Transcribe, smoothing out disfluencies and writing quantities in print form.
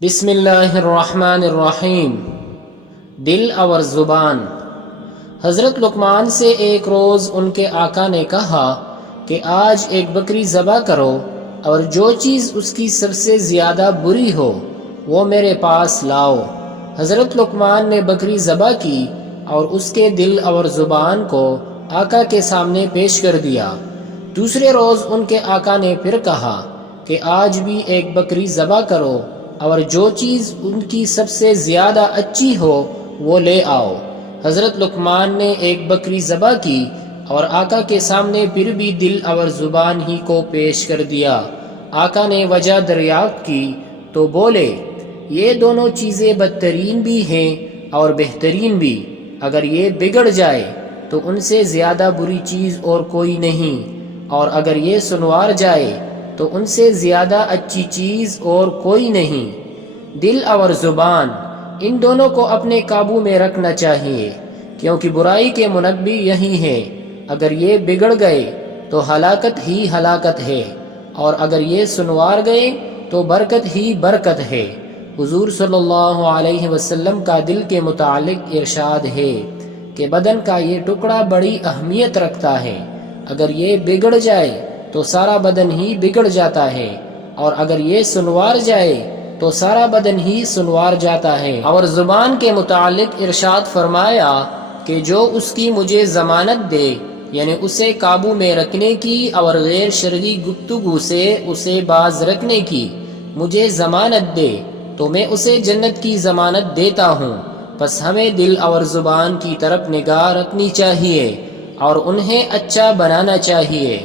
بسم اللہ الرحمن الرحیم۔ دل اور زبان۔ حضرت لقمان سے ایک روز ان کے آقا نے کہا کہ آج ایک بکری ذبح کرو اور جو چیز اس کی سب سے زیادہ بری ہو وہ میرے پاس لاؤ۔ حضرت لقمان نے بکری ذبح کی اور اس کے دل اور زبان کو آقا کے سامنے پیش کر دیا۔ دوسرے روز ان کے آقا نے پھر کہا کہ آج بھی ایک بکری ذبح کرو اور جو چیز ان کی سب سے زیادہ اچھی ہو وہ لے آؤ۔ حضرت لقمان نے ایک بکری ذبح کی اور آقا کے سامنے پھر بھی دل اور زبان ہی کو پیش کر دیا۔ آقا نے وجہ دریافت کی تو بولے، یہ دونوں چیزیں بدترین بھی ہیں اور بہترین بھی۔ اگر یہ بگڑ جائے تو ان سے زیادہ بری چیز اور کوئی نہیں، اور اگر یہ سنوار جائے تو ان سے زیادہ اچھی چیز اور کوئی نہیں۔ دل اور زبان، ان دونوں کو اپنے قابو میں رکھنا چاہیے، کیونکہ برائی کے منبع یہی ہیں۔ اگر یہ بگڑ گئے تو ہلاکت ہی ہلاکت ہے، اور اگر یہ سنوار گئے تو برکت ہی برکت ہے۔ حضور صلی اللہ علیہ وسلم کا دل کے متعلق ارشاد ہے کہ بدن کا یہ ٹکڑا بڑی اہمیت رکھتا ہے۔ اگر یہ بگڑ جائے تو سارا بدن ہی بگڑ جاتا ہے، اور اگر یہ سنوار جائے تو سارا بدن ہی سنوار جاتا ہے۔ اور زبان کے متعلق ارشاد فرمایا کہ جو اس کی مجھے ضمانت دے، یعنی اسے قابو میں رکھنے کی اور غیر شرعی گفتگو سے اسے باز رکھنے کی مجھے ضمانت دے تو میں اسے جنت کی ضمانت دیتا ہوں۔ پس ہمیں دل اور زبان کی طرف نگاہ رکھنی چاہیے اور انہیں اچھا بنانا چاہیے۔